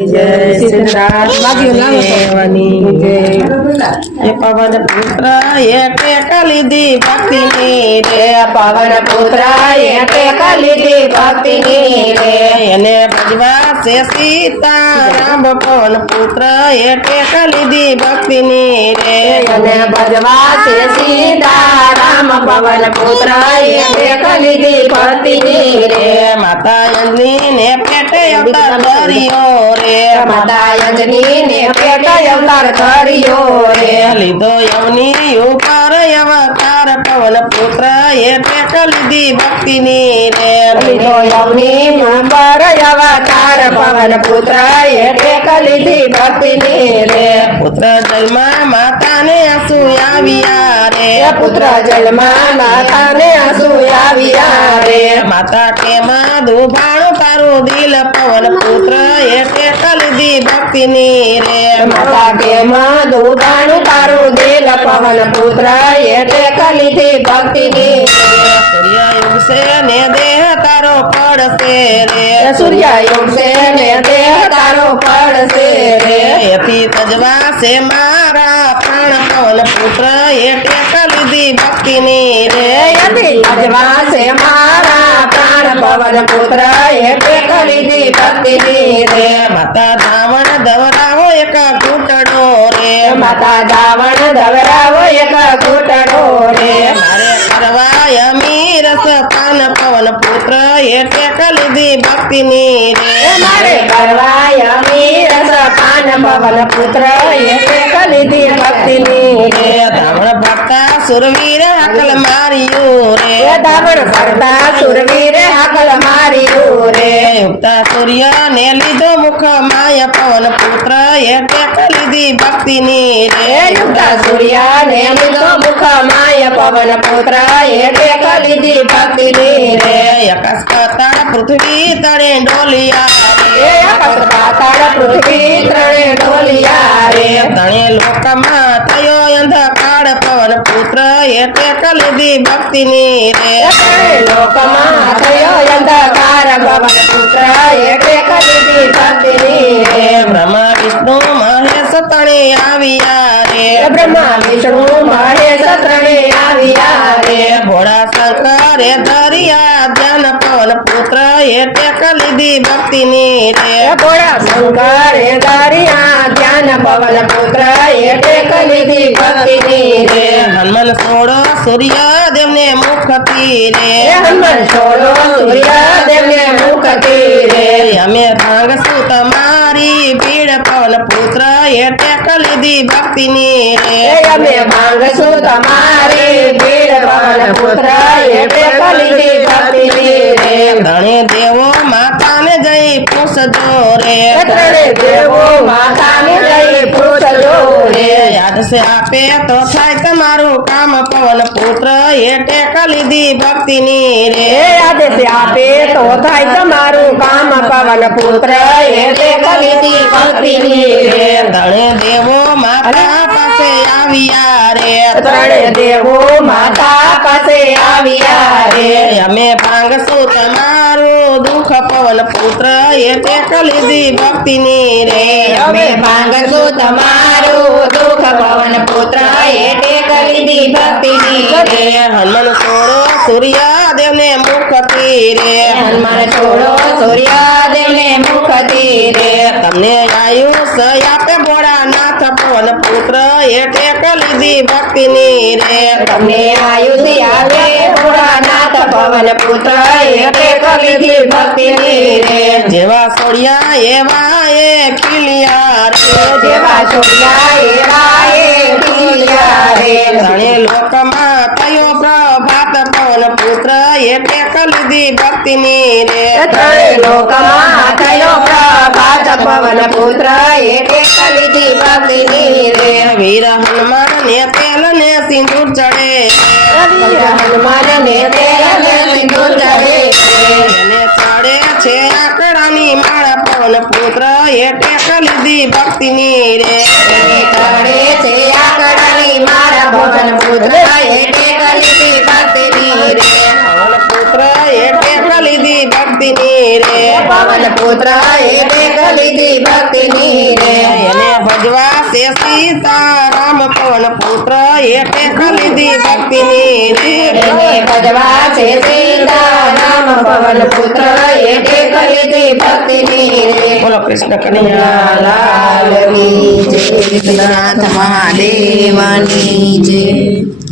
जय सिद्धराज देवनी ये पवन पुत्र ये टेकली दी भक्ति रे पवन पुत्र ये टेकली दी भक्ति रे ने भजवा से सीता राम पवन पुत्र ये टेकली दी भक्ति रे ने भजवा से सीता राम पवन पुत्र ये टेकली दी भक्ति रे माता अंजनी ने पेटे अवतार धरियो रे माता अंजनी ने पेटे अवतार धरियो रे लीधो यवनी ऊपर अवतार पवन पुत्र ये टेकली दी भक्ति रे लीधो यवनी ऊपर अवतार पवन पुत्र ये टेकली दी भक्ति रे पुत्र जन्म माता ने आंसू आविया रे पुत्र जन्म माता ने आंसू आविया रे माता के मधु भाणु तारू दिल पवन पुत्र ये टेकली दी भक्ति रे माता के मधु भाणु तारू दिल पवन पुत्र ये टेकली दी भक्ति सूर्य युग से ने देह तारो पड़ से रे सूर्य युग से ने देह तारो पड़ से रे यति तजवा से मारा प्राण पवन पुत्र ये टेकली दी भक्ति रे यदि अजवा से मारा प्राण पवन पुत्र ये टेकली दी भक्ति रे माता धावण दवरावो एक घूटड़ो रे माता दावण धवरावो एक घूटड़ो रे मारे करवाय मीरस पान पवन पुत्र ये टेकली दी भक्ति रे मारे करवाय मीरस पान पवन पुत्र ये टेकली दी भक्ति रे धावण भक्ता सुरवीर हकल मारियो रे धावण भक्ता सुरवीर हकल मारियो रे युक्ता सूर्य ने लीधो मुख माया पवन पुत्र ये टेकली दी भक्ति रे युक्ता सूर्य ने लीधो मुख माय पवन पुत्र ये टेकली दी भक्ति रे यकस पाताल पृथ्वी तड़े डोलिया रे आकाश पाताल पृथ्वी तड़े डोलिया रे तणे लोक में थयो अंधकार पवन पुत्र ये टेकली दी भक्ति रे लोक में थयो अंधकार पवन पुत्र ये टेकली दी भक्ति रे ब्रह्मा विष्णु महेश तणे आविया रे ब्रह्मा विष्णु महेश तणे आविया रे भोळा शंकर धरिया ध्यान पवन पुत्र ये टेकली दी भक्ति रे भोळा शंकर दरिया ध्यान पवन पुत्र ये टेकली दी भक्ति रे हनुमान छोड़ो सूर्य देव ने मुख तीरे हनुमान छोड़ो सूर्य देव ने मुख तीरे हमें भांग सुत मारी भीड़ पवन पुत्र ये टेकली दी भक्ति रे हमें भांग सुत मारे भीड़ पवन पुत्र ये टेकली दी भक्ति रे धणे देवो माता ने जय पूछ जो रे त्रे देवो माता ने जय पूछ जो रे याद से आपे तो थाय तमारू काम पवन पुत्र ये टेकली दी भक्ति रे याद से आपे तो थाय तमारू काम पवन पुत्र ये टेकली दी भक्ति रे धणे देवो माता पासे आविया रे त्रे देवो माता पासे आविया रे हमें भांग सुत मारू दुख पवन पुत्र ये टेकली दी भक्ति रे हमें भांग सुत मारू दुख पवन पुत्र ये टेकली दी भक्ति रे हनुमान छोड़ो सूर्य देव ने मुख तीरे हनुमान छोड़ो सूर्य देव ने मुख तीरे तमने आयुष आपे भोळा नाथ पवन पुत्र ये टेकली दी भक्ति रे तमने आयुष आवे भोळा नाथ पवन पुत्र ये टेकली दी भक्ति रे जेवा सोड़िया एवा ये खिलिया रे जेवा सोड़िया एवा ये खिलिया रे धणे लोक में थयो प्रभात पवन पुत्र ये टेकली दी भक्ति रे त्रे लोक में थयो प्रभात पवन पुत्र ये टेकली दी भक्ति रे वीर हनुमान ने तेल ने सिंदूर चढ़े हनुमान ने तेल ने सिंदूर चढ़े ने चढ़े छे आकड़ानी माळा पवन पुत्र ये टेकली दी भक्ति रे चढ़े से आकड़ानी मारा पवन पुत्र ये टेकली दी भक्ति रे पवन पुत्र ये टेकली दी भक्ति रे पवन पुत्र ये टेकली दी भक्ति સીતારામ પવન પુત્ર એટલે ખલીદી ભક્તિની રે એને ભજવા છે સીતારામ પવન પુત્ર એટલે ખરીદી ભક્તિની રે બોલો કૃષ્ણ કનૈયા લાલ કી જય. નાથ મહાદેવની જય.